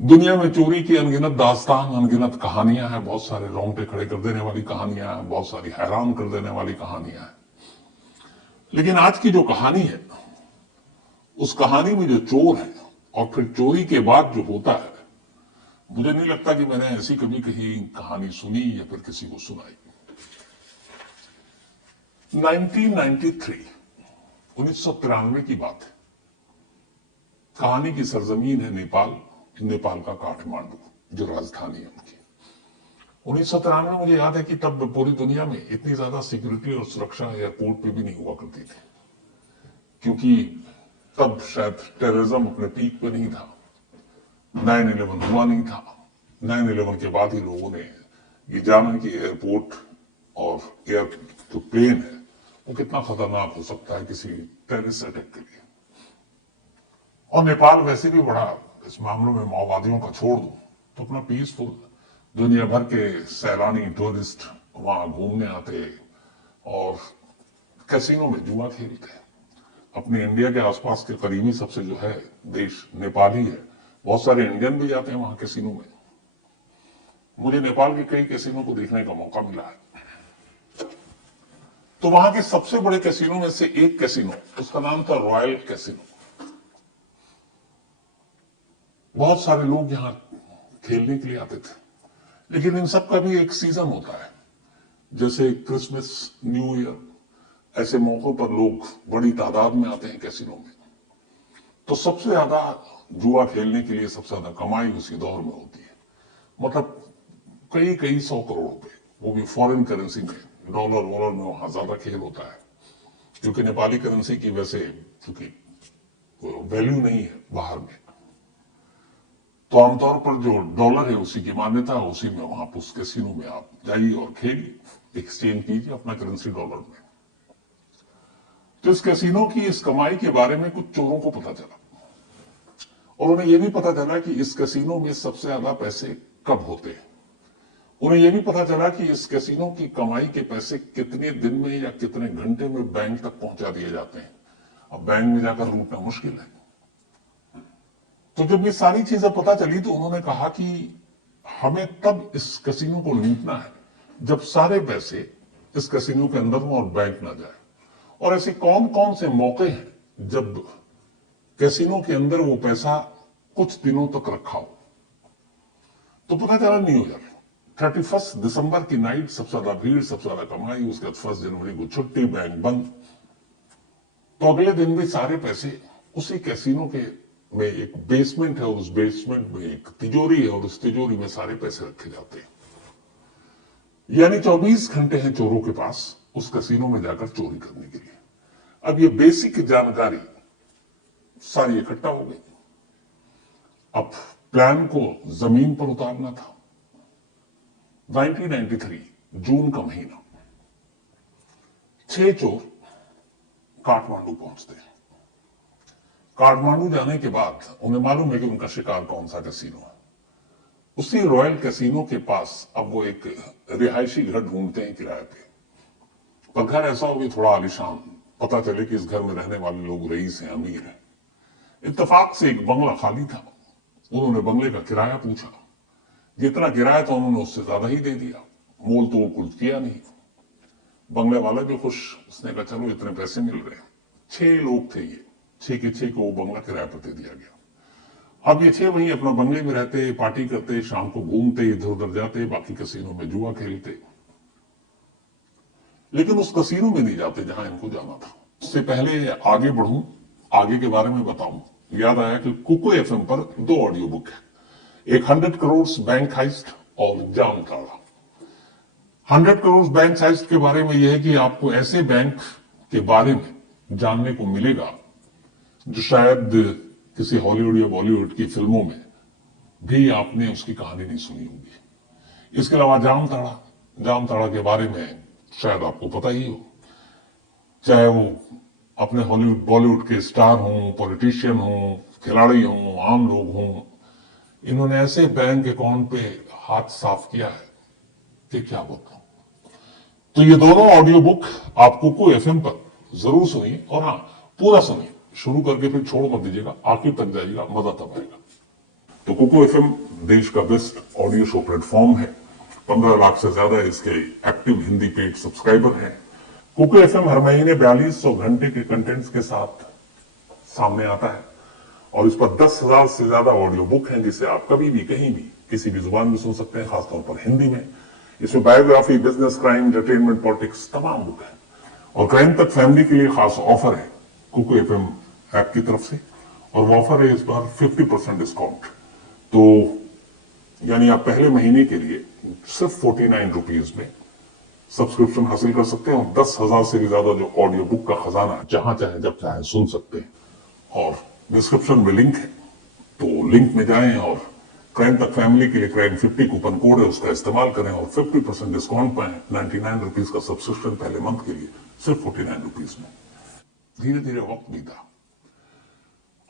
दुनिया में चोरी की अनगिनत दास्तान, अनगिनत कहानियां हैं, बहुत सारे रोंगटे खड़े कर देने वाली कहानियां हैं, बहुत सारी हैरान कर देने वाली कहानियां हैं। लेकिन आज की जो कहानी है, उस कहानी में जो चोर है और फिर चोरी के बाद जो होता है, मुझे नहीं लगता कि मैंने ऐसी कभी कहीं कहानी सुनी या फिर किसी को सुनाई। 1993 1993 की बात है। कहानी की सरजमीन है नेपाल, नेपाल का काठमांडू जो राजधानी है उनकी। 1993 में मुझे याद है कि तब पूरी दुनिया में इतनी ज्यादा सिक्योरिटी और सुरक्षा एयरपोर्ट पे भी नहीं हुआ करती थी, क्योंकि तब शायद टेररिज्म अपने पीक पे नहीं था, 9/11 हुआ नहीं था। 9/11 के बाद ही लोगों ने ये जाना कि एयरपोर्ट और एयर जो प्लेन है वो कितना खतरनाक हो सकता है किसी टेररिस्ट अटैक के लिए। और नेपाल वैसे भी बड़ा इस मामलों में माओवादियों का छोड़ दो तो अपना पीसफुल, दुनिया भर के सैलानी टूरिस्ट वहां घूमने आते और कैसीनो में जुआ खेलते। अपने इंडिया के आसपास के करीबी सबसे जो है देश नेपाल ही है, बहुत सारे इंडियन भी जाते हैं वहां कैसीनो में। मुझे नेपाल के कई कैसीनो को देखने का मौका मिला है। तो वहां के सबसे बड़े कैसीनो में से एक कैसीनो, उसका नाम था रॉयल कैसीनो। बहुत सारे लोग यहां खेलने के लिए आते थे, लेकिन इन सब का भी एक सीजन होता है, जैसे क्रिसमस, न्यू ईयर, ऐसे मौकों पर लोग बड़ी तादाद में आते हैं कैसीनो में। तो सबसे ज्यादा जुआ खेलने के लिए सबसे ज्यादा कमाई उसी दौर में होती है, मतलब कई कई 100 करोड़ रुपए, वो भी फॉरेन करेंसी में, डॉलर वॉलर में वहां ज्यादा खेल होता है, क्योंकि नेपाली करेंसी की वैसे क्योंकि वैल्यू नहीं है बाहर में, तो आमतौर पर जो डॉलर है उसी की मान्यता है, उसी में वहां उस कैसीनो में आप जाइए और खेलिए, एक्सचेंज कीजिए अपना करेंसी डॉलर में। तो इस कैसीनो की इस कमाई के बारे में कुछ चोरों को पता चला, और उन्हें यह भी पता चला कि इस कैसीनो में सबसे ज्यादा पैसे कब होते हैं। उन्हें यह भी पता चला कि इस कैसीनो की कमाई के पैसे कितने दिन में या कितने घंटे में बैंक तक पहुंचा दिए जाते हैं। अब बैंक में जाकर लूटना मुश्किल है। तो जब ये सारी चीजें पता चली तो उन्होंने कहा कि हमें तब इस कैसीनो को लूटना है जब सारे पैसे इस कैसीनो के अंदर हो और बैंक ना जाए। और ऐसे कौन कौन से मौके हैं जब कैसीनो के अंदर वो पैसा कुछ दिनों तक रखा हो। तो पता चला न्यू ईयर, 31 दिसंबर की नाइट सबसे ज्यादा भीड़, सबसे ज्यादा कमाई, उसके बाद 1 जनवरी को छुट्टी, बैंक बंद। तो अगले दिन भी सारे पैसे उसी कैसीनो के में एक बेसमेंट है, उस बेसमेंट में एक तिजोरी है और उस तिजोरी में सारे पैसे रखे जाते हैं। यानी 24 घंटे हैं चोरों के पास उस कैसीनो में जाकर चोरी करने के लिए। अब ये बेसिक जानकारी सारी इकट्ठा हो गई। अब प्लान को जमीन पर उतारना था। 1993 जून का महीना, 6 चोर काठमांडू पहुंचते हैं। काठमांडू जाने के बाद उन्हें मालूम है कि उनका शिकार कौन सा कैसीनो है। उसी रॉयल कैसीनो के पास अब वो एक रिहायशी घर ढूंढते हैं किराए पे, पर घर ऐसा हो कि थोड़ा आलिशान, पता चले कि इस घर में रहने वाले लोग रईस हैं, अमीर हैं। इत्तेफाक से एक बंगला खाली था। उन्होंने बंगले का किराया पूछा, जितना किराया था उन्होंने उससे ज्यादा ही दे दिया, मोल तोड़ कुछ किया नहीं। बंगले वाला भी खुश, उसने कहा चलो इतने पैसे मिल रहे हैं। 6 लोग थे ये, 6 के 6 को वो बंगला किराए पर दे दिया गया। अब ये 6 वही अपना बंगले में रहते, पार्टी करते, शाम को घूमते, इधर उधर जाते, बाकी कैसीनो में जुआ खेलते, लेकिन उस कैसीनो में नहीं जाते जहां इनको जाना था। उससे पहले आगे बढ़ूं, आगे के बारे में बताऊं, याद आया कि कुको एफएम पर 2 ऑडियो बुक है, एक 100 करोड़ बैंक हाइस्ट और जामताड़ा। 100 करोड़ बैंक हाइस्ट के बारे में यह है कि आपको ऐसे बैंक के बारे में जानने को मिलेगा जो शायद किसी हॉलीवुड या बॉलीवुड की फिल्मों में भी आपने उसकी कहानी नहीं सुनी होगी। इसके अलावा जामताड़ा के बारे में शायद आपको पता ही हो, चाहे वो अपने हॉलीवुड बॉलीवुड के स्टार हों, पॉलिटिशियन हों, खिलाड़ी हों, आम लोग हों, इन्होंने ऐसे बैंक अकाउंट पे हाथ साफ किया है कि क्या बताऊं। तो ये दोनों ऑडियो बुक आप कुको एफएम पर जरूर सुनिए, और हाँ, पूरा सुनिए, शुरू करके फिर छोड़ मत दीजिएगा, आखिर तक जाइएगा, मजा तब आएगा। तो कुकू एफएम देश का बेस्ट ऑडियो शो प्लेटफॉर्म है। 15 लाख से ज्यादा इसके एक्टिव हिंदी पेड सब्सक्राइबर हैं। कुकू एफएम हर महीने 4200 घंटे के कंटेंट्स के साथ सामने आता है और इस पर 10,000 से ज्यादा ऑडियो बुक हैं जिसे आप कभी भी कहीं भी किसी भी जुबान में सुन सकते हैं, खासतौर पर हिंदी में। इसमें biography, business, crime, entertainment, politics तमाम बुक है और क्राइम तक फैमिली के लिए खास ऑफर है कुकू एफएम ऐप की तरफ से और वो ऑफर है इस बार 50% डिस्काउंट। तो यानी आप पहले महीने के लिए सिर्फ 49 रुपीज में सब्सक्रिप्शन हासिल कर सकते हैं और 10,000 से भी ज्यादा जो ऑडियो बुक का खजाना जहां चाहे जब चाहे सुन सकते हैं। और डिस्क्रिप्शन में लिंक है, तो लिंक में जाएं और क्राइम तक फैमिली के लिए क्राइम 50 कूपन कोड है, उसका इस्तेमाल करें और 50% डिस्काउंट पाएं। 99 रुपीज का सब्सक्रिप्शन पहले मंथ के लिए सिर्फ 49 रुपीज में। धीरे धीरे वक्त बीता।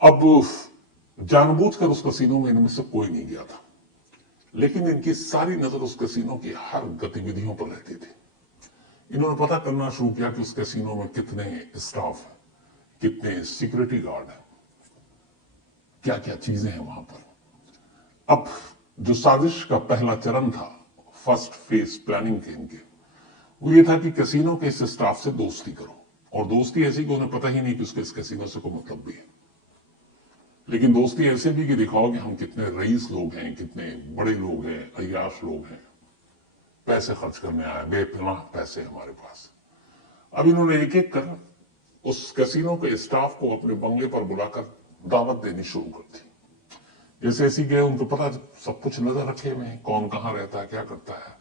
अब जानबूझकर उस कसीनो में इनमें से कोई नहीं गया था, लेकिन इनकी सारी नजर उस कसीनो की हर गतिविधियों पर रहती थी। इन्होंने पता करना शुरू किया कि उस कैसीनो में कितने स्टाफ हैं, कितने सिक्योरिटी गार्ड हैं, क्या क्या चीजें हैं वहां पर। अब जो साजिश का पहला चरण था, फर्स्ट फेज प्लानिंग के इनके, वो ये था कि कैसीनो के इस स्टाफ से दोस्ती करो और दोस्ती ऐसी कि उन्हें पता ही नहीं कि उसके इस कैसीनो से कोई मतलब भी है, लेकिन दोस्ती ऐसे भी कि दिखाओ कि हम कितने रईस लोग हैं, कितने बड़े लोग हैं, अय्याश लोग हैं, पैसे खर्च करने आए, बेपनाह पैसे हमारे पास। अब इन्होंने एक एक कर उस कैसीनो के स्टाफ को अपने बंगले पर बुलाकर दावत देनी शुरू कर दी। जैसे ऐसी गए, उनको पता सब कुछ नजर रखे हुए हैं, कौन कहाँ रहता है, क्या करता है।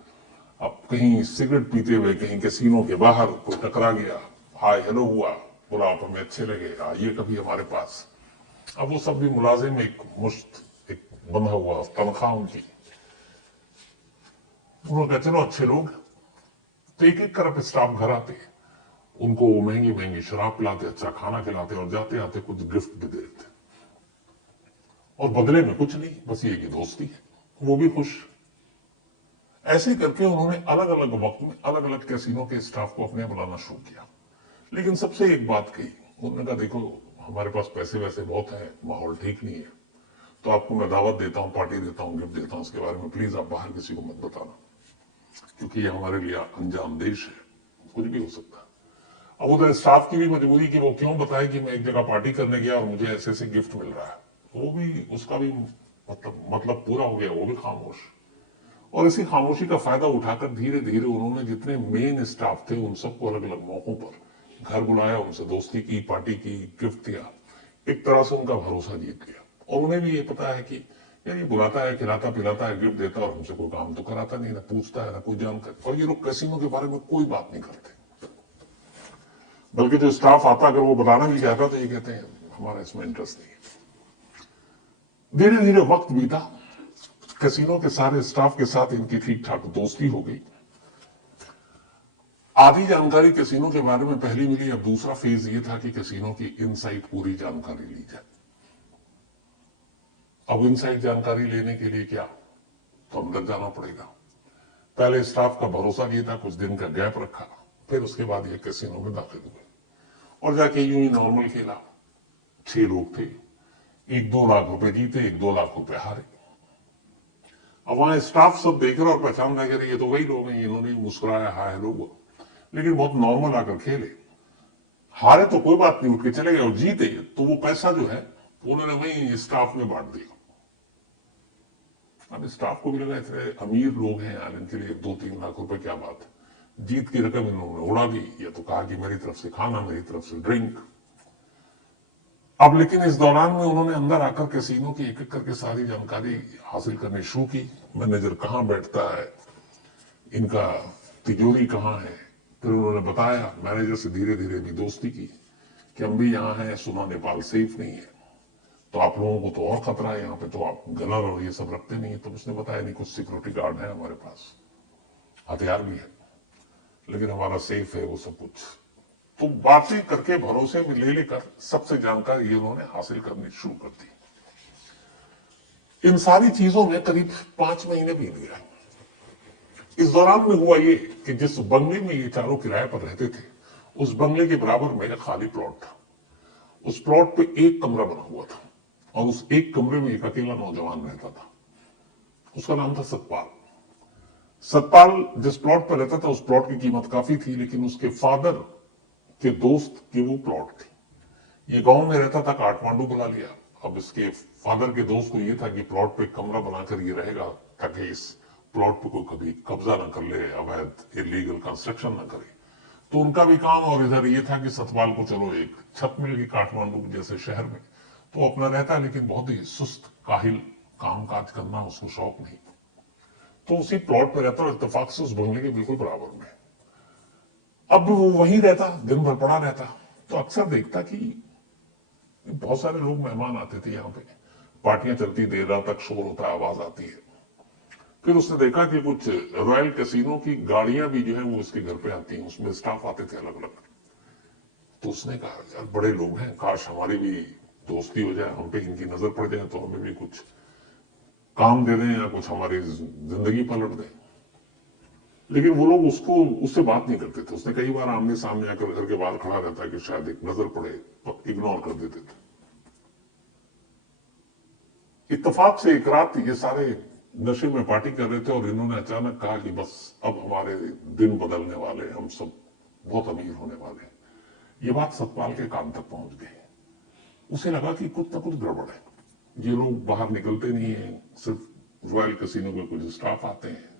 अब कहीं सिगरेट पीते हुए कहीं कैसीनो के बाहर कोई टकरा गया, हाय हेलो हुआ, बोला आप हमें अच्छे लगे, आइए कभी हमारे पास। अब वो सब भी मुलाजिम, एक मुश्त एक बंधा हुआ तनख्वाह उनकी। उन्होंने कहा चलो अच्छे लोग, तो एक एक कर अपने स्टाफ घर आते, उनको महंगी महंगी शराब पिलाते, अच्छा खाना खिलाते और जाते आते कुछ गिफ्ट भी देते और बदले में कुछ नहीं, बस ये कि दोस्ती है, वो भी खुश। ऐसे करके उन्होंने अलग अलग वक्त में अलग अलग कैसीनो के स्टाफ को अपने बुलाना शुरू किया। लेकिन सबसे एक बात कही, उन्होंने कहा देखो हमारे पास पैसे वैसे बहुत हैं, माहौल ठीक नहीं है, तो आपको मैं दावत देता हूं, पार्टी देता हूं, गिफ्ट देता हूं, उसके बारे में प्लीज आप बाहर किसी को मत बताना, क्योंकि ये हमारे लिए अनजान देश है, कुछ भी हो सकता है। अब उधर स्टाफ की भी मजबूरी कि वो क्यों बताए कि मैं एक जगह पार्टी करने गया और मुझे ऐसे ऐसे गिफ्ट मिल रहा है, वो भी उसका भी मतलब पूरा हो गया, वो भी खामोश। और इसी खामोशी का फायदा उठाकर धीरे धीरे उन्होंने जितने मेन स्टाफ थे उन सबको अलग अलग मौकों पर घर बुलाया, उनसे दोस्ती की, पार्टी की, गिफ्ट दिया, एक तरह से उनका भरोसा जीत लिया। और उन्हें भी ये पता है कि यार ये बुलाता है, खिलाता पिलाता है, गिफ्ट देता है और हमसे कोई काम तो कराता नहीं, ना पूछता है, ना कोई जानकारी। और ये लोग कैसीनो के बारे में कोई बात नहीं करते, बल्कि जो स्टाफ आता अगर वो बताना भी चाहता तो ये कहते हैं हमारा इसमें इंटरेस्ट नहीं है। धीरे धीरे वक्त बीता, कैसीनो के सारे स्टाफ के साथ इनकी ठीक ठाक दोस्ती हो गई। आधी जानकारी कैसीनो के बारे में पहली मिली। अब दूसरा फेज ये था कि कैसीनो की इनसाइड पूरी जानकारी ली जाए। अब इनसाइड जानकारी लेने के लिए क्या, तो अंदर जाना पड़ेगा। पहले स्टाफ का भरोसा ये था, कुछ दिन का गैप रखा, फिर उसके बाद ये कैसीनो में दाखिल हुए और जाके यूं ही नॉर्मल खेला। 6 लोग थे, 1-2 लाख रुपए जीते, 1-2 लाख रुपए हारे। अब वहां स्टाफ सब देख रहा और पहचान रहे, ये तो वही लोग हैं, इन्होंने मुस्कुराया, हाय हेलो हुआ, लेकिन बहुत नॉर्मल आकर खेले। हारे तो कोई बात नहीं, उठ के चले गए, और जीते तो वो पैसा जो है उन्होंने वही स्टाफ में बांट दिया। अब स्टाफ को भी लगा इतने अमीर लोग हैं यार, इनके लिए 2-3 लाख रुपए क्या बात है। जीत की रकम इन्होंने उड़ा दी, या तो कहा कि मेरी तरफ से खाना, मेरी तरफ से ड्रिंक। अब लेकिन इस दौरान में उन्होंने अंदर आकर कैसीनो की एक एक करके सारी जानकारी हासिल करनी शुरू की। मैनेजर कहाँ बैठता है, इनका तिजोरी कहाँ है। फिर उन्होंने बताया, मैनेजर से धीरे धीरे भी दोस्ती की कि हम भी यहाँ हैं, सुना नेपाल सेफ नहीं है, तो आप लोगों को तो और खतरा है, यहाँ पे तो आप गनर और ये सब रखते नहीं है। तो उसने बताया नहीं, कुछ सिक्योरिटी गार्ड है हमारे पास, हथियार भी है, लेकिन हमारा सेफ है वो सब कुछ। तो बातें करके भरोसे में ले लेकर सबसे जानकारी ये उन्होंने हासिल करनी शुरू कर दी। इन सारी चीजों में करीब 5 महीने बीत गए। इस दौरान में हुआ ये कि जिस बंगले में ये चारों किराए पर रहते थे, उस बंगले के बराबर में एक खाली प्लॉट था। उस प्लॉट पे एक कमरा बना हुआ था और उस एक कमरे में एक अकेला नौजवान रहता था, उसका नाम था सतपाल। सतपाल जिस प्लॉट पर रहता था उस प्लॉट की कीमत काफी थी, लेकिन उसके फादर के दोस्त की वो प्लॉट थी। ये गांव में रहता था, काठमांडू बुला लिया। अब इसके फादर के दोस्त को ये था कि प्लॉट पे कमरा बनाकर ये रहेगा ताकि इस प्लॉट पे कोई कभी कब्जा ना कर ले, अवैध इलीगल कंस्ट्रक्शन ना करे। तो उनका भी काम, और इधर ये था कि सतपाल को चलो एक छत मिल गई काठमांडू जैसे शहर में, तो अपना रहता, लेकिन बहुत ही सुस्त काहिल, काम काज करना उसको शौक नहीं। तो उसी प्लॉट पे रहता और इत्तेफाक से उस बंगले के बिल्कुल बराबर में। अब वो वहीं रहता, दिन भर पड़ा रहता, तो अक्सर देखता कि बहुत सारे लोग मेहमान आते थे यहाँ पे, पार्टियां चलती, देर रात तक शोर होता है, आवाज आती है। फिर उसने देखा कि कुछ रॉयल कैसीनो की गाड़ियां भी जो है वो इसके घर पे आती हैं, उसमें स्टाफ आते थे अलग अलग। तो उसने कहा यार बड़े लोग हैं, काश हमारी भी दोस्ती हो जाए, हम पे इनकी नजर पड़ जाए तो हमें भी कुछ काम दे दें या कुछ हमारी जिंदगी पलट दें। लेकिन वो लोग उससे बात नहीं करते थे। उसने कई बार आमने सामने आकर घर के बाहर खड़ा रहता कि शायद एक नजर पड़े, तो इग्नोर कर देते थे। इत्तेफाक से एक रात ये सारे नशे में पार्टी कर रहे थे और इन्होंने अचानक कहा कि बस अब हमारे दिन बदलने वाले, हम सब बहुत अमीर होने वाले। ये बात सतपाल के कान तक पहुंच गई। उसे लगा कि कुछ ना कुछ गड़बड़ है, ये लोग बाहर निकलते नहीं है, सिर्फ रॉयल कैसीनो में कुछ स्टाफ आते हैं।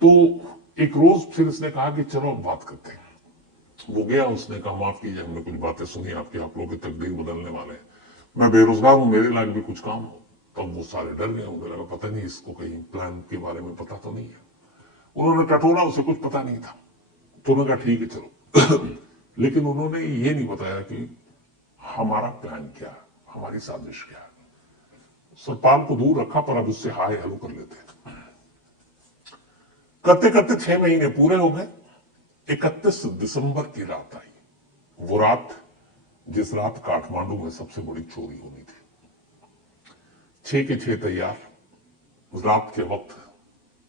तो एक रोज फिर इसने कहा कि चलो अब बात करते हैं। वो गया, उसने कहा माफ कीजिए, हमने कुछ बातें सुनी आपकी, आप लोगों की तकदीर बदलने वाले हैं, मैं बेरोजगार हूं, मेरे लायक भी कुछ काम हो। तब वो सारे डर गए, उन्हें लगा पता नहीं इसको कहीं प्लान के बारे में पता तो नहीं है। उन्होंने टटोला, उसे कुछ पता नहीं था। तो उन्होंने कहा ठीक है चलो। लेकिन उन्होंने ये नहीं बताया कि हमारा प्लान क्या है, हमारी साजिश क्या है। सतपाल को दूर रखा, पर अब उससे हाय हेलो कर लेते। करते करते 6 महीने पूरे हो गए। 31 दिसंबर की रात आई, वो रात जिस रात काठमांडू में सबसे बड़ी चोरी होनी थी। 6 के 6 तैयार, रात के वक्त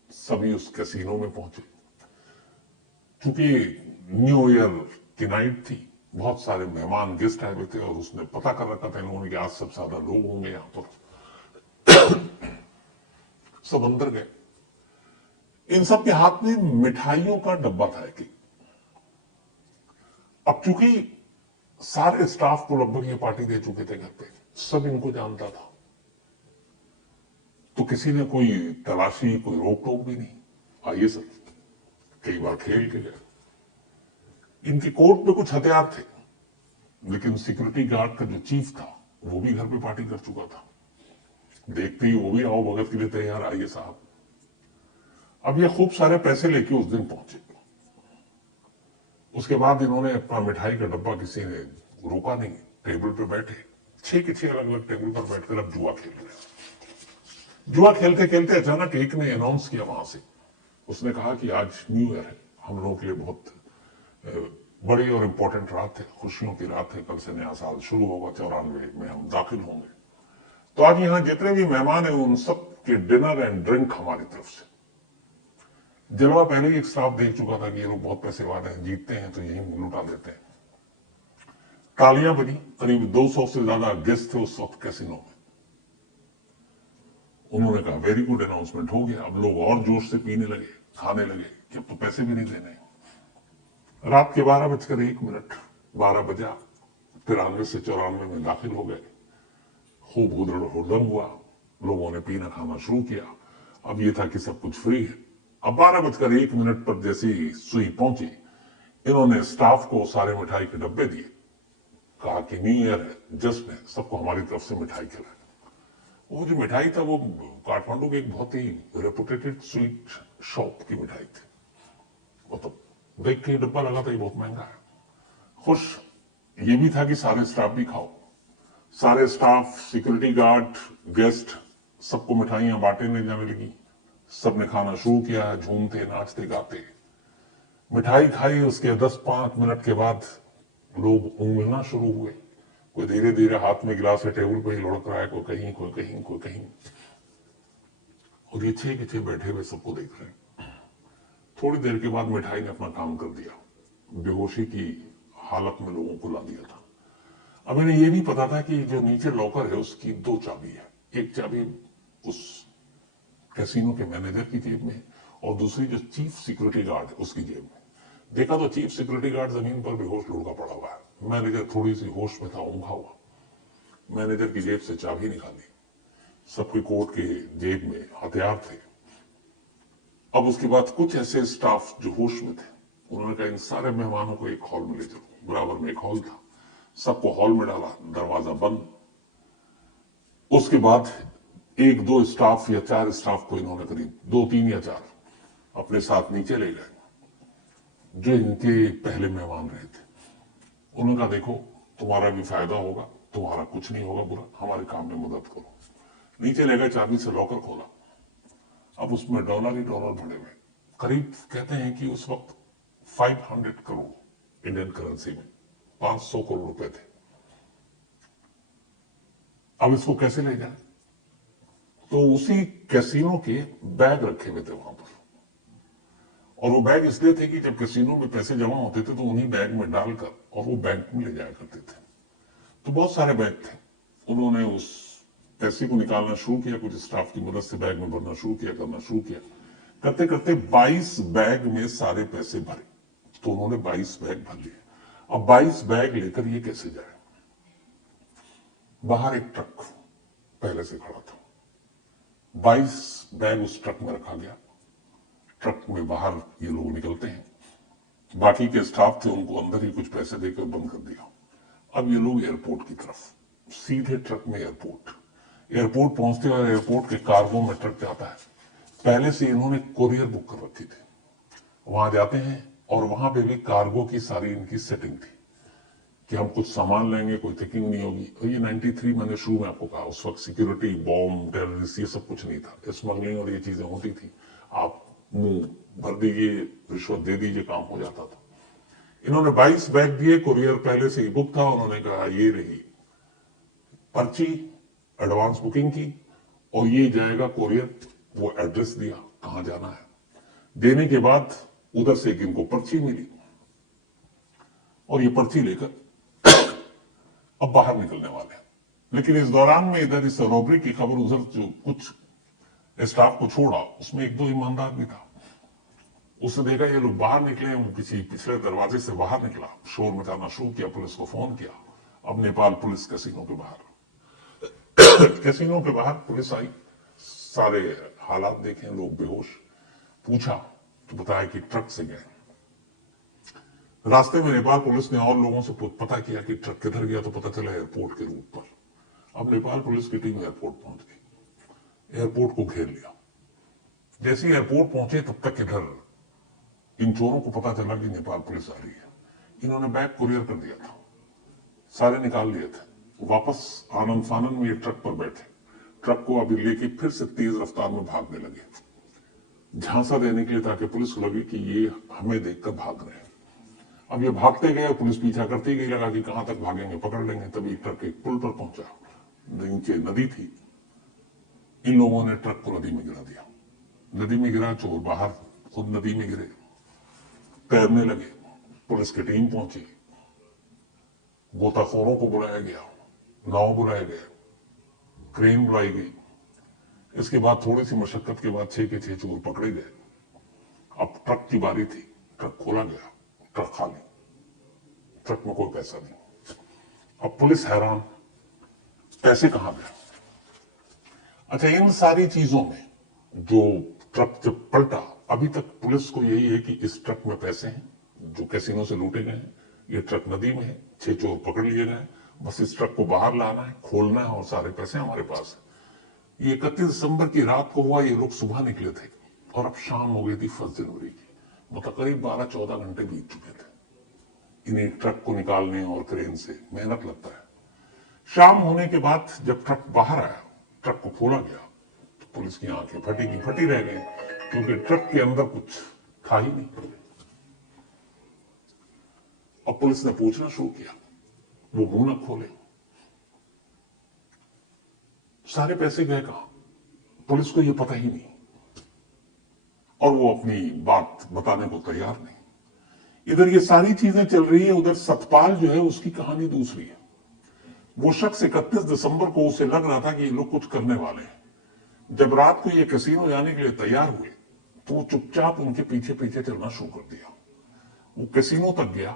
सभी उस कैसीनो में पहुंचे। चूंकि न्यू ईयर की नाइट थी, बहुत सारे मेहमान गेस्ट आए हुए थे, और उसने पता कर रखा था इन लोगों ने कि आज सबसे ज्यादा लोग होंगे यहां पर। सब अंदर गए। इन सब के हाथ में मिठाइयों का डब्बा था कि अब चूंकि सारे स्टाफ को लगभग ये पार्टी दे चुके थे घर पे, सब इनको जानता था, तो किसी ने कोई तलाशी, कोई रोक टोक भी नहीं। आइए सर, कई बार खेल के गए। इनकी कोर्ट पे कुछ हथियार थे, लेकिन सिक्योरिटी गार्ड का जो चीफ था वो भी घर पे पार्टी कर चुका था। देखते ही वो भी आओ भगत के लिए तैयार, आइए साहब। अब ये खूब सारे पैसे लेके उस दिन पहुंचे। उसके बाद इन्होंने अपना मिठाई का डब्बा, किसी ने रोका नहीं, टेबल पे बैठे, 6 के 6 अलग अलग टेबल पर बैठकर अब जुआ खेल रहे। जुआ खेलते खेलते अचानक एक ने अनाउंस किया वहां से, उसने कहा कि आज न्यू ईयर है, हम लोगों के लिए बहुत बड़ी और इंपॉर्टेंट रात है, खुशियों की रात है, कल से नया साल शुरू होगा, 94 में हम दाखिल होंगे। तो आज यहाँ जितने भी मेहमान हैं उन सब के डिनर एंड ड्रिंक हमारी तरफ से। जलवा पहले ही एक स्टाफ देख चुका था कि ये लोग बहुत पैसे वाले हैं, जीतते हैं तो यही लुटा देते हैं। तालियां बजी, करीब 200 से ज्यादा गेस्ट थे उस वक्त कैसीनो में। उन्होंने कहा वेरी गुड, अनाउंसमेंट हो गया। अब लोग और जोश से पीने लगे, खाने लगे कि अब तो पैसे भी नहीं देने। रात के 12:01, 12 बजा, 93 से 94 में दाखिल हो गए। खूब हुड़दंग हुआ, लोगों ने पीना खाना शुरू किया। अब ये था कि सब कुछ फ्री है। अब 12:01 पर जैसी सुई पहुंची, इन्होंने स्टाफ को सारे मिठाई के डब्बे दिए, कहा कि न्यू ईयर है, जश्न है, सबको हमारी तरफ से मिठाई खिलाए। वो जो मिठाई था वो काठमांडू की एक बहुत ही रेपुटेटेड स्वीट शॉप की मिठाई थी। वो तो देख के डब्बा लगा था ये बहुत महंगा है। खुश ये भी था कि सारे स्टाफ भी खाओ। सारे स्टाफ, सिक्योरिटी गार्ड, गेस्ट, सबको मिठाइयां बांटने जाने लगी। सबने खाना शुरू किया, झूमते नाचते गाते। मिठाई खाई, उसके 10-5 मिनट के बाद लोग उंगलना शुरू हुए। कोई धीरे धीरे हाथ में गिलास है टेबल पे ही लुढ़क रहा है, कोई कहीं कोई कहीं कोई कहीं। और ये 6 के 6 बैठे हुए सबको देख रहे हैं। थोड़ी देर के बाद मिठाई ने अपना काम कर दिया, बेहोशी की हालत में लोगों को ला दिया था। अब इन्हें ये नहीं पता था कि जो नीचे लॉकर है उसकी दो चाबी है, एक चाबी उस कैसीनो के मैनेजर की जेब में और दूसरी जो चीफ सिक्योरिटी गार्ड है उसकी जेब में। देखा तो चीफ सिक्योरिटी गार्ड जमीन पर बेहोश लुढ़का पड़ा हुआ है। मैनेजर थोड़ी सी होश में था, ऊंघा हुआ। मैनेजर की जेब से चाबी निकाली, सबके कोट के जेब में हथियार थे। अब उसके बाद कुछ ऐसे स्टाफ जो होश में थे, उन्होंने कहा इन सारे मेहमानों को एक हॉल में ले चलो। बराबर में एक हॉल था, सबको हॉल में डाला, दरवाजा बंद। उसके बाद एक दो स्टाफ या चार स्टाफ को इन्होंने करीब 2-3 या 4 अपने साथ नीचे ले गए, जो इनके पहले मेहमान रहे थे। उन्होंने कहा देखो तुम्हारा भी फायदा होगा, तुम्हारा कुछ नहीं होगा बुरा, हमारे काम में मदद करो। नीचे ले गए, चाबी से लॉकर खोला। अब उसमें डॉलर ही डॉलर भरे हुए, करीब कहते हैं कि उस वक्त 500 करोड़ इंडियन करेंसी में 500 करोड़ रुपए थे। अब इसको कैसे ले जाए? तो उसी कैसीनो के बैग रखे हुए थे वहां पर, और वो बैग इसलिए थे कि जब कैसीनो में पैसे जमा होते थे तो उन्हीं बैग में डालकर और वो बैंक में ले जाया करते थे। तो बहुत सारे बैग थे। उन्होंने उस पैसे को निकालना शुरू किया, कुछ स्टाफ की मदद से बैग में भरना शुरू किया, करना शुरू किया। करते करते 22 बैग में सारे पैसे भरे। तो उन्होंने 22 बैग भर लिए। अब 22 बैग लेकर ये कैसे जाए? बाहर एक ट्रक पहले से खड़ा था, 22 बैग उस ट्रक में रखा गया। ट्रक में बाहर ये लोग निकलते हैं, बाकी के स्टाफ थे उनको अंदर ही कुछ पैसे देकर बंद कर दिया। अब ये लोग एयरपोर्ट की तरफ, सीधे ट्रक में एयरपोर्ट। एयरपोर्ट पहुंचते और एयरपोर्ट के कार्गो में ट्रक जाता है। पहले से इन्होंने कोरियर बुक कर रखी थी। वहां जाते हैं और वहां पे भी कार्गो की सारी इनकी सेटिंग थी कि हम कुछ सामान लेंगे, कोई चेकिंग नहीं होगी। और ये 93 मैंने शुरू में आपको कहा, उस वक्त सिक्योरिटी, बॉम्ब, टेररिस्ट, ये सब कुछ नहीं था। स्मगलिंग और ये चीजें होती थी, आप मुंह भर दीजिए, रिश्वत दे दीजिए, काम हो जाता था। इन्होंने 22 बैग दिए, कुरियर पहले से ही बुक था। उन्होंने कहा ये रही पर्ची, एडवांस बुकिंग की, और ये जाएगा कुरियर। वो एड्रेस दिया कहां जाना है। देने के बाद उधर से इनको पर्ची मिली और ये पर्ची लेकर अब बाहर निकलने वाले हैं। लेकिन इस दौरान में इधर इस रॉबरी की खबर, उधर जो कुछ स्टाफ को छोड़ा उसमें एक दो ईमानदार भी था। उसने देखा ये लोग बाहर निकले, वो किसी पिछले दरवाजे से बाहर निकला, शोर मचाना शुरू किया, पुलिस को फोन किया। अब नेपाल पुलिस कैसीनो के बाहर कैसीनो के बाहर पुलिस आई, सारे हालात देखे, लोग बेहोश। पूछा तो बताया कि ट्रक से गए। रास्ते में नेपाल पुलिस ने और लोगों से पता किया कि ट्रक किधर गया, तो पता चला एयरपोर्ट के रूट पर। अब नेपाल पुलिस की टीम एयरपोर्ट पहुंच गई, एयरपोर्ट को घेर लिया। जैसे ही एयरपोर्ट पहुंचे तब तक इधर इन चोरों को पता चला कि नेपाल पुलिस आ रही है। इन्होंने बैग कुरियर कर दिया था, सारे निकाल लिए थे। वापस आनंद फानन में ये ट्रक पर बैठे, ट्रक को अभी लेके फिर से तेज रफ्तार में भागने लगे, झांसा देने के लिए, ताकि पुलिस को लगे कि ये हमें देखकर भाग रहे हैं। अब ये भागते गए, पुलिस पीछा करती गई, लगा कि कहां तक भागेंगे, पकड़ लेंगे। तभी ट्रक एक पुल पर पहुंचा, नीचे नदी थी। इन लोगों ने ट्रक को नदी में गिरा दिया। नदी में गिरा, चोर बाहर खुद नदी में गिरे, तैरने लगे। पुलिस की टीम पहुंची, गोताखोरों को बुलाया गया, नाव बुलाए गए, क्रेन बुलाई गई। इसके बाद थोड़ी सी मशक्कत के बाद 6 के 6 चोर पकड़े गए। अब ट्रक की बारी थी, ट्रक खोला गया, ट्रक खाली, ट्रक में कोई पैसा नहीं। अब पुलिस हैरान, पैसे कहां गए? अच्छा, इन सारी चीजों में जो ट्रक जब पलटा, अभी तक पुलिस को यही है कि इस ट्रक में पैसे हैं जो कैसीनो से लूटे गए हैं, ये ट्रक नदी में है, 6 चोर पकड़ लिए गए, बस इस ट्रक को बाहर लाना है, खोलना है और सारे पैसे हमारे पास है। ये 31 दिसंबर की रात को हुआ, ये लोग सुबह निकले थे और अब शाम हो गई थी 1 जनवरी की। मतलब करीब 12-14 घंटे बीत चुके थे इन्हें ट्रक को निकालने और क्रेन से, मेहनत लगता है। शाम होने के बाद जब ट्रक बाहर आया, ट्रक को खोला गया, तो पुलिस की आंखें फटी की फटी रह गई, क्योंकि ट्रक के अंदर कुछ था ही नहीं। अब पुलिस ने पूछना शुरू किया, वो मुंह न खोले, सारे पैसे गए कहां? पुलिस को ये पता ही नहीं और वो अपनी बात बताने को तैयार नहीं। इधर ये सारी चीजें चल रही है, उधर सतपाल जो है उसकी कहानी दूसरी है। वो शख्स 31 दिसंबर को उसे लग रहा था कि ये लोग कुछ करने वाले हैं। जब रात को ये कैसीनो जाने के लिए तैयार हुए तो वो चुपचाप उनके पीछे पीछे चलना शुरू कर दिया। वो कैसीनो तक गया,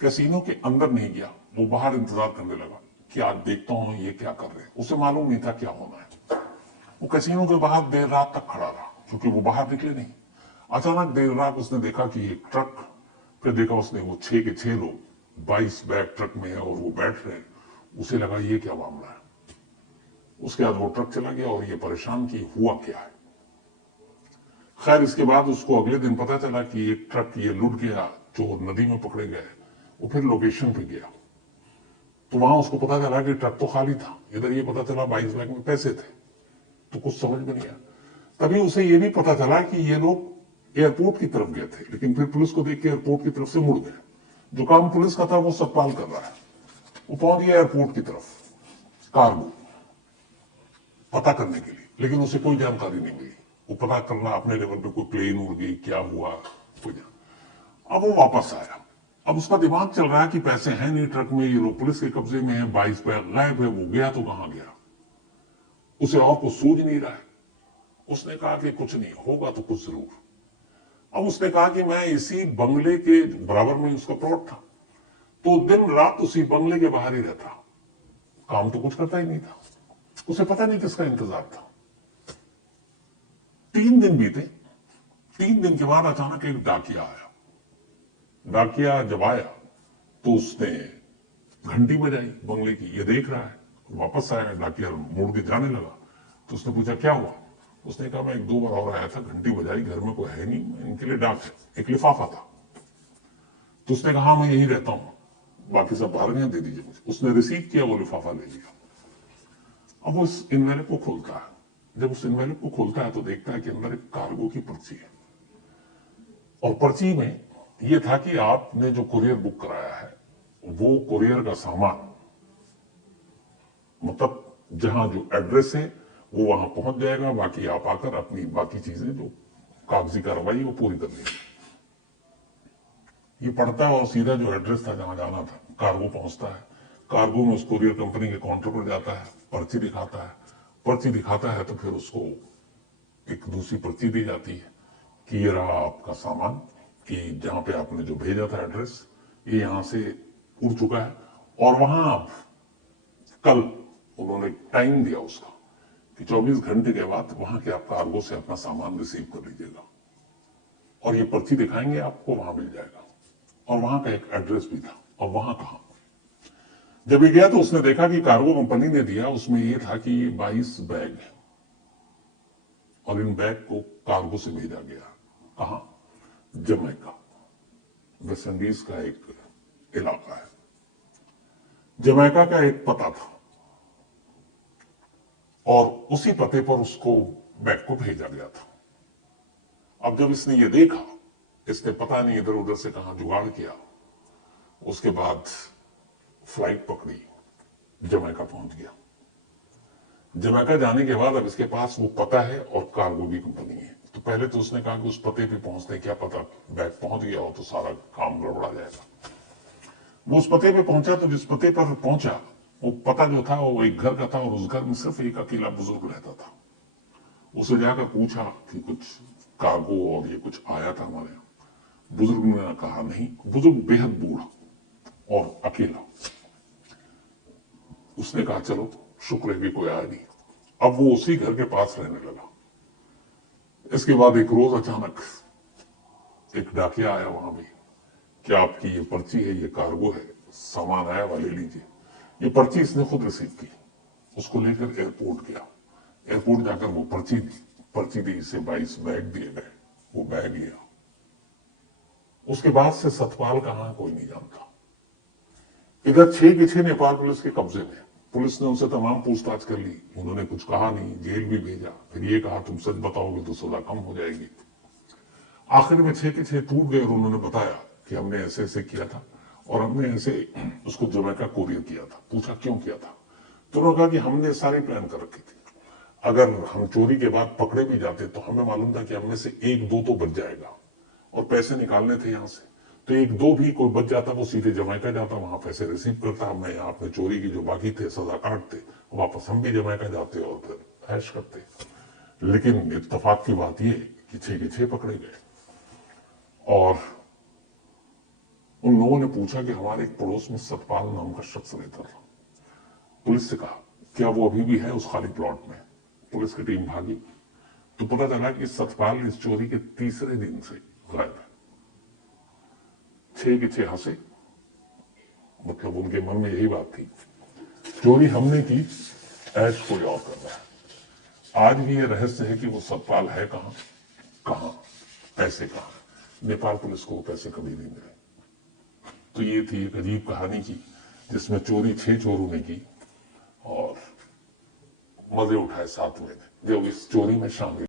कैसीनो के अंदर नहीं गया, वो बाहर इंतजार करने लगा कि आज देखता हूं ये क्या कर रहे हैं। उसे मालूम नहीं था क्या होना है। वो कैसीनो के बाहर देर रात तक खड़ा रहा क्योंकि वो बाहर निकले नहीं। अचानक देर रात उसने देखा कि एक ट्रक, फिर देखा उसने वो 6 के 6 लोग 22 बैग ट्रक में है और वो बैठ रहे। उसे लगा ये क्या मामला है। उसके बाद वो ट्रक चला गया और ये परेशान कि हुआ क्या है। खैर इसके बाद उसको अगले दिन पता चला कि एक ट्रक ये लुट गया, चोर नदी में पकड़े गए। वो फिर लोकेशन पे गया तो वहां उसको पता चला कि ट्रक तो खाली था। इधर ये पता चला 22 बैग में पैसे थे। तो कुछ समझ में नहीं आया। तभी उसे ये भी पता चला कि ये लोग एयरपोर्ट की तरफ गए थे, लेकिन फिर पुलिस को देख के एयरपोर्ट की तरफ से मुड़ गए। जो काम पुलिस का था वो सतपाल कर रहा है। वो पहुंच गया एयरपोर्ट की तरफ कार्गो पता करने के लिए, लेकिन उसे कोई जानकारी नहीं मिली। वो पता करना अपने लेवल पे, कोई प्लेन उड़ गई, क्या हुआ, कोई अब वो वापस आया। अब उसका दिमाग चल रहा है कि पैसे हैं नहीं ट्रक में, ये लोग पुलिस के कब्जे में है, 22 बैग गायब है। वो गया तो कहां गया, उसे और कुछ सूझ नहीं रहा है। उसने कहा कि कुछ नहीं होगा तो कुछ जरूर। अब उसने कहा कि मैं इसी बंगले के बराबर में उसका प्लॉट था, तो दिन रात उसी बंगले के बाहर ही रहता, काम तो कुछ करता ही नहीं था। उसे पता नहीं किसका इंतजार था। 3 दिन बीते। 3 दिन के बाद अचानक एक डाकिया आया। डाकिया जब आया तो उसने घंटी बजाई बंगले की। ये देख रहा है, वापस आया। डाकिया मुड़ के जाने लगा तो उसने पूछा क्या हुआ। उसने कहा मैं 1-2 बार और आया था, घंटी बजाई, घर में कोई है नहीं, इनके लिए डाक है, एक लिफाफा था। तो उसने कहा मैं यही रहता हूं, बाकी सब बाहर गए, दे दीजिए मुझे। उसने रिसीव किया, वो लिफाफा ले लिया। अब वो इस इनवेलप को खोलता है। जब उस इनवेलप को खोलता है तो देखता है कि अंदर एक कार्गो की पर्ची है। और पर्ची में यह था कि आपने जो कुरियर बुक कराया है वो कुरियर का सामान, मतलब जहां जो एड्रेस है वो वहां पहुंच जाएगा, बाकी आप आकर अपनी बाकी चीजें जो कागजी कार्रवाई वो पूरी कर लेंगे। ये पढ़ता है और सीधा जो एड्रेस था जहां जाना था, कार्गो पहुंचता है। कार्गो में उस कुरियर कंपनी के काउंटर पर जाता है, पर्ची दिखाता है। पर्ची दिखाता है तो फिर उसको एक दूसरी पर्ची दी जाती है कि ये रहा आपका सामान, कि जहां पे आपने जो भेजा था एड्रेस, ये यहां से उड़ चुका है। और वहां आप कल, उन्होंने टाइम दिया उसका कि 24 घंटे के बाद वहां के आप कार्गो से अपना सामान रिसीव कर लीजिएगा और ये पर्ची दिखाएंगे आपको, वहां मिल जाएगा। और वहां का एक एड्रेस भी था। और वहां कहा, जब ये गया तो उसने देखा कि कार्गो कंपनी ने दिया, उसमें ये था कि ये 22 बैग है और इन बैग को कार्गो से भेजा गया। कहा, जमैका, वेस्ट इंडीज का एक इलाका है। जमैका का एक पता था और उसी पते पर उसको बैग को भेजा गया था। अब जब इसने ये देखा, इसने पता नहीं इधर उधर से कहां जुगाड़ किया, उसके बाद फ्लाइट पकड़ी, जमैका पहुंच गया। जमैका जाने के बाद अब इसके पास वो पता है और कार्गो की कंपनी है। तो पहले तो उसने कहा कि उस पते पे पहुंचने, क्या पता बैग पहुंच गया हो तो सारा काम गड़बड़ा जाएगा। वो उस पते पे पहुंचा तो जिस पते पर पहुंचा वो पता जो था वो एक घर का था और उस घर में सिर्फ एक अकेला बुजुर्ग रहता था। उसे जाकर पूछा कि कुछ कार्गो और ये कुछ आया था हमारे यहाँ। बुजुर्ग ने कहा नहीं। बुजुर्ग बेहद बूढ़ा और अकेला। उसने कहा चलो शुक्र है कि कोई आया नहीं। अब वो उसी घर के पास रहने लगा। इसके बाद एक रोज अचानक एक डाकिया आया वहां भी, क्या आपकी ये पर्ची है, ये कार्गो है, सामान आया हुआ ले लीजिए। ये पर्ची इसने खुद रिसीव की, उसको लेकर एयरपोर्ट गया। एयरपोर्ट जाकर वो पर्ची दी, इसे 22 बैग दिए गए। वो बैग लिया। उसके बाद से सतपाल कहां कोई नहीं जानता। इधर 6 के 6 नेपाल पुलिस के कब्जे में। पुलिस ने उनसे तमाम पूछताछ कर ली, उन्होंने कुछ कहा नहीं, जेल भी भेजा। फिर ये कहा तुम सच बताओगे तो सजा कम हो जाएगी। आखिर में 6 के 6 टूट गए और उन्होंने बताया कि हमने ऐसे ऐसे किया था और हमने ऐसे उसको जमैका कुरियर किया था। पूछा क्यों किया था, तो उन्होंने कहा कि हमने सारी प्लान कर रखी थी। अगर हम चोरी के बाद पकड़े भी जाते तो हमें मालूम था कि हमें से 1-2 तो बच जाएगा और पैसे निकालने थे यहां से। तो एक दो भी कोई बच जाता वो सीधे जमैका जाता, वहां पैसे रिसीव करता, मैं आपने चोरी की जो बाकी थे सजा काटते, वापस हम भी जमैका जाते और फिर ऐश करते। लेकिन इत्तेफाक की बात ये कि 6 के 6 पकड़े गए। और उन लोगों ने पूछा कि हमारे एक पड़ोस में सतपाल नाम का शख्स रहता था। पुलिस से कहा क्या वो अभी भी है उस खाली प्लॉट में? पुलिस की टीम भागी तो पता चला कि सतपाल इस चोरी के तीसरे दिन से गायब है। 6 के 6 हंसे, मतलब उनके मन में यही बात थी, चोरी हमने की, ऐश कोई और कर रहा है। आज भी ये रहस्य है कि वो सतपाल है कहां, पैसे कहां। नेपाल पुलिस को वो पैसे कभी नहीं मिले। तो ये थी एक अजीब कहानी की, जिसमें चोरी 6 चोरों ने की और मजे उठाए 7वें ने जो इस चोरी में शामिल